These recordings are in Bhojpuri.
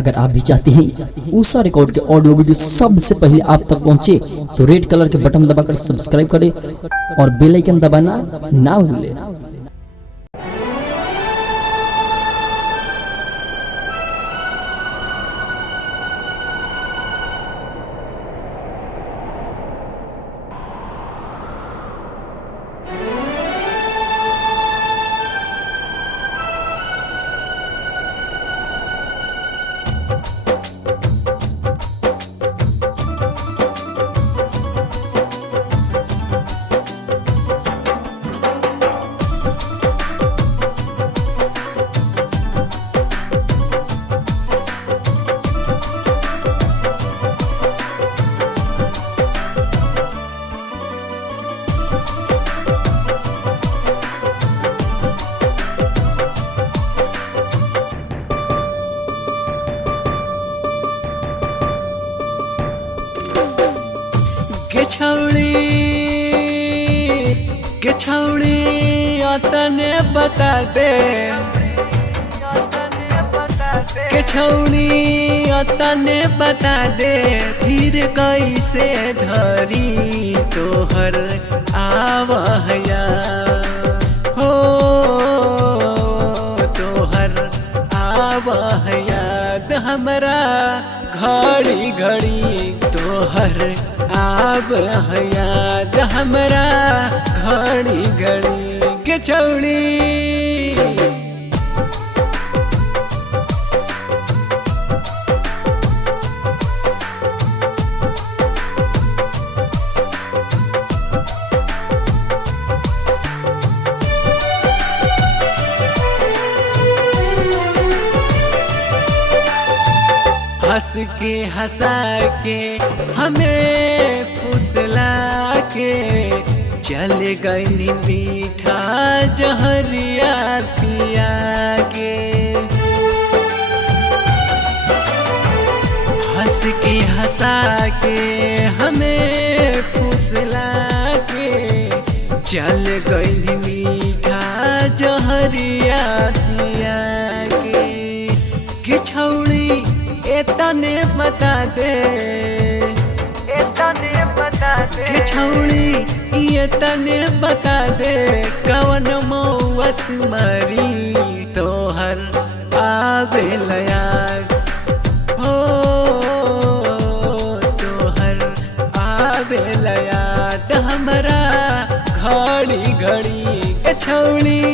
अगर आप भी चाहते हैं ऊषा रिकॉर्ड के ऑडियो वीडियो सबसे पहले आप तक पहुंचे तो रेड कलर के बटन दबाकर सब्सक्राइब करें और बेल आइकन दबाना ना भूलें। के छौड़ी तने बता दे के छौड़ी तने बता दे फिर कैसे धरी तोहर आवहया हो तोहर आवहया हमरा घड़ी घड़ी तोहर आब याद हमरा घड़ी घड़ी के छौड़ी। हंस के हंसा के हमें फुसला के चले गई मीठा जहरिया पिया के। हंस के हंसा के हमें फुसला के चल गई मीठा जहरिया पिया के छौड़ी तने बता दे के छौड़ी ये तने बता दे कवन मौत मरी तोहर आवे याद हो तोहर आवे याद हमरा घड़ी घड़ी के छौड़ी।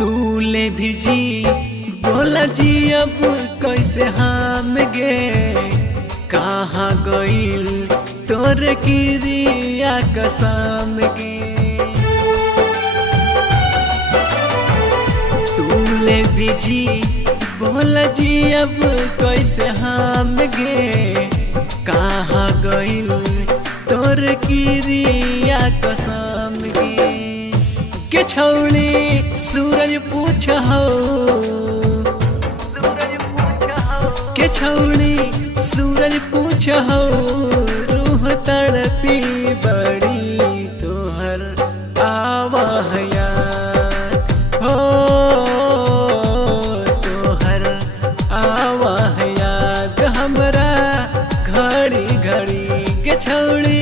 तूले भी जी बोला जी अब कैसे हम गे कहाँ गईल तोर किरिया कसम गे। तूले भी जी बोला जी अब कैसे हम गे कहाँ गईल तोर किरिया कसम गे के छौड़ी। सूरज पूछ हो के छौड़ी सूरज पूछ हो रूह तड़पी बड़ी तोहर आवहया हो तोहर आवहया हमरा घड़ी घड़ी के छौड़ी।